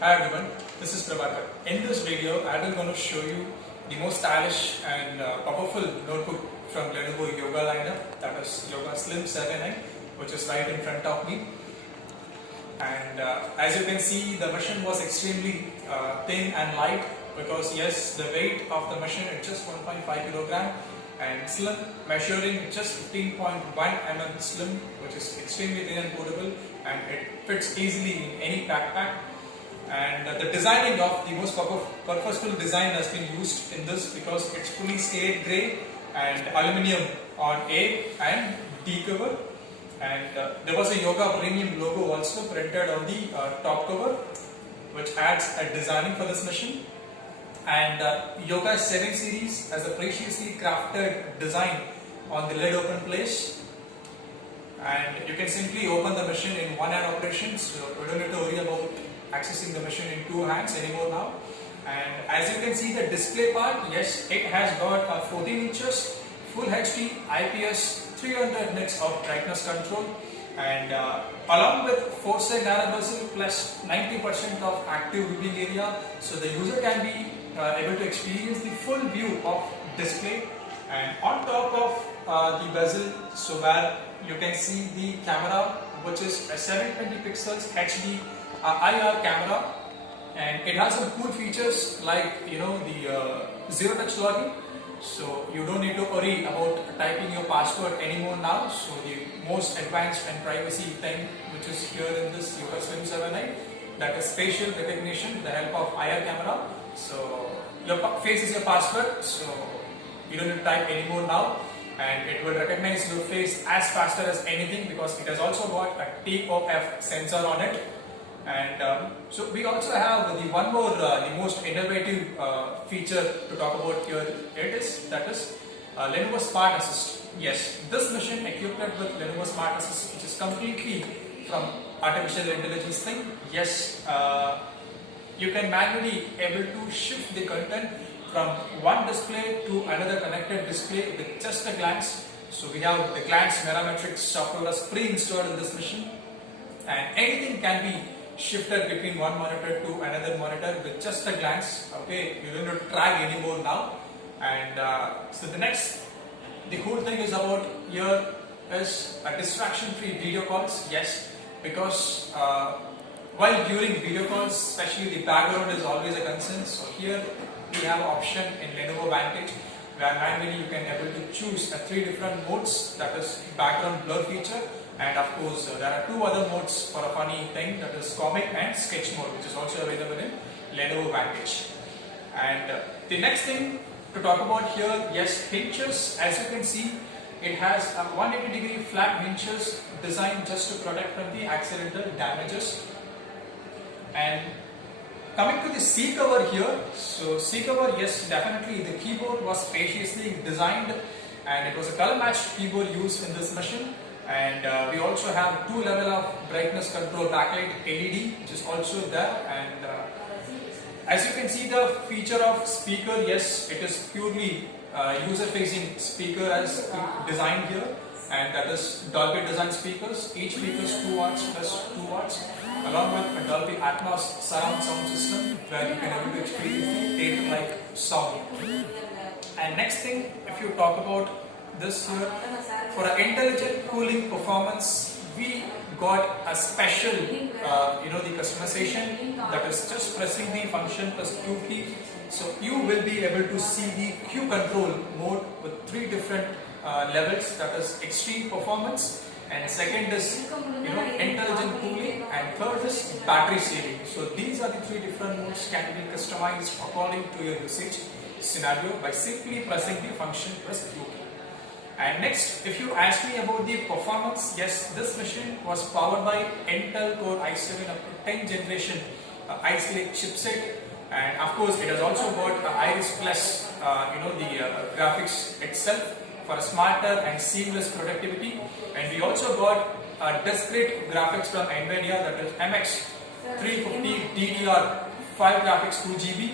Hi everyone, this is Prabhakar. In this video, I will going to show you the most stylish and powerful notebook from Lenovo Yoga lineup, that is Yoga Slim 7i, which is right in front of me. And as you can see, the machine was extremely thin and light because yes, the weight of the machine is just 1.5 kilogram and slim, measuring just 15.1 mm slim, which is extremely thin and portable, and it fits easily in any backpack. And the designing of the most purposeful design has been used in this because it's fully slate grey and aluminium on A and D cover, and there was a Yoga Premium logo also printed on the top cover, which adds a designing for this machine. And Yoga 7 series has a preciously crafted design on the lid open place, and you can simply open the machine in one hand operation, so we don't need to worry about accessing the machine in two hands anymore now. And as you can see, the display part, yes, it has got a 14 inches full HD IPS 300 nits of brightness control, and along with Foresight Nano Bezel plus 90% of active viewing area, so the user can be able to experience the full view of display. And on top of the bezel, so where you can see the camera, which is a 720 pixels HD IR camera, and it has some cool features like the zero touch login, so you don't need to worry about typing your password anymore now. So the most advanced and privacy thing which is here in this Yoga Slim 7i, that is facial recognition with the help of IR camera. So your face is your password, so you don't need to type anymore now, and it will recognize your face as faster as anything because it has also got a TOF sensor on it. And so we also have the one more, the most innovative feature to talk about here. That is Lenovo Smart Assist. Yes, this machine equipped with Lenovo Smart Assist, which is completely from artificial intelligence thing. Yes, you can manually able to shift the content from one display to another connected display with just a glance. So we have the glance Mirametrix software pre-installed in this machine, and anything can be shifted between one monitor to another monitor with just a glance. Okay, you don't need to drag anymore now. And so the whole thing is about here is a distraction-free video calls. Yes, because while during video calls, especially the background is always a concern. So here we have an option in Lenovo Vantage where manually you can able to choose 3 different modes, that is background blur feature, and of course there are 2 other modes for a funny thing, that is comic and sketch mode, which is also available in Lenovo Vantage. And the next thing to talk about here, yes, hinges. As you can see, it has a 180 degree flat hinges designed just to protect from the accidental damages. And coming to the C cover here, so C cover, yes, definitely the keyboard was spaciously designed, and it was a color matched keyboard used in this machine. And we also have 2 level of brightness control backlight LED, which is also there. And as you can see, the feature of speaker, yes, it is purely user facing speaker as designed here, and that is Dolby Design speakers. Each speaker is 2 watts plus 2 watts, along with a Dolby Atmos surround sound system where you can able to experience theater-like sound. And next thing, if you talk about this here, for an intelligent cooling performance, we got a special, the customization, that is just pressing the function plus Q key. So you will be able to see the Q control mode with 3 different levels, that is extreme performance, and second is intelligent cooling, and third is battery saving. So these are the 3 different modes can be customized according to your usage scenario by simply pressing the function plus Q key. And next, if you ask me about the performance, yes, this machine was powered by Intel Core i7 up to 10th generation Ice Lake chipset, and of course it has also got Iris Plus, the graphics itself for a smarter and seamless productivity. And we also got discrete graphics from NVIDIA, that is MX 350 DDR5 graphics 2 GB.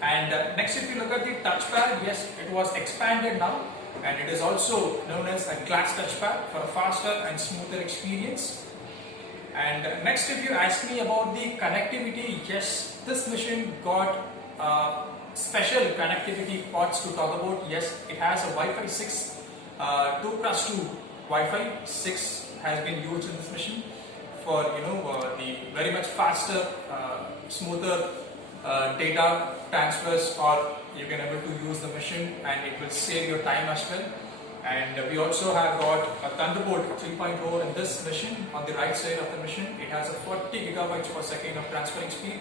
And next, if you look at the touchpad, yes, it was expanded now, and it is also known as a glass touchpad for a faster and smoother experience. And next, if you ask me about the connectivity, yes, this machine got special connectivity ports to talk about. Yes, it has a Wi-Fi 6, 2+2 Wi-Fi 6 has been used in this machine for the very much faster, smoother data transfers, or you can able to use the machine and it will save your time as well. And we also have got a Thunderbolt 3.0 in this machine. On the right side of the machine, it has a 40 gigabytes per second of transferring speed,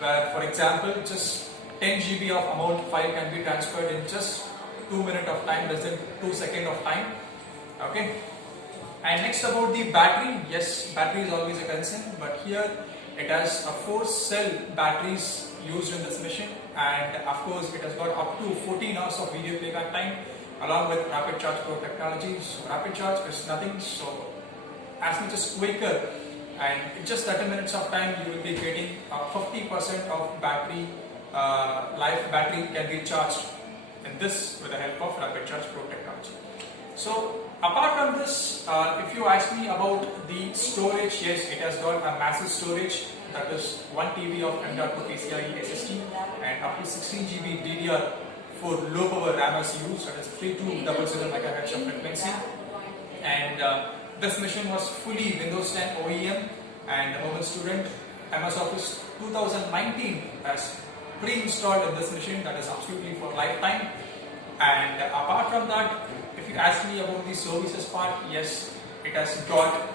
where for example just 10 GB of amount file can be transferred in just 2 minutes of time, less than 2 seconds of time. Okay. And next about the battery, yes, battery is always a concern, but here it has a 4-cell batteries used in this machine, and of course it has got up to 14 hours of video playback time along with Rapid Charge Pro technology. So Rapid Charge is nothing so as much as quicker, and in just 30 minutes of time you will be getting 50% of battery life battery can be charged in this with the help of Rapid Charge Pro technology. So apart from this, if you ask me about the storage, yes, it has got a massive storage, that is 1 TB of M.2 PCIe SSD and up to 16 GB DDR for low power RAM as used, that is 3200 MHz of frequency. And this machine was fully Windows 10 OEM, and Home Student MS Office 2019 has pre-installed in this machine, that is absolutely for lifetime. And apart from that, if you ask me about the services part, yes, it has got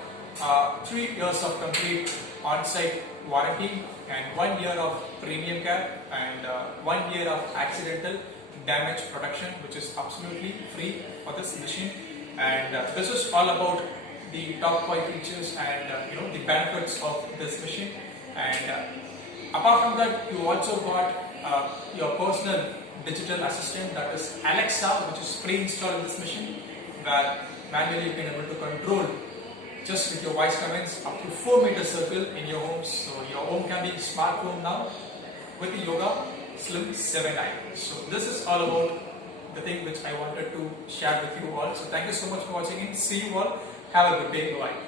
3 years of complete on-site warranty and 1 year of premium care and 1 year of accidental damage protection, which is absolutely free for this machine. And this is all about the top 5 features and the benefits of this machine. And apart from that, you also got your personal digital assistant, that is Alexa, which is pre-installed in this machine, where manually you can able to control just with your voice commands up to 4-meter circle in your home. So your home can be smart home now with the Yoga Slim 7i. So this is all about the thing which I wanted to share with you all. So thank you so much for watching in. See you all. Have a good day. Bye.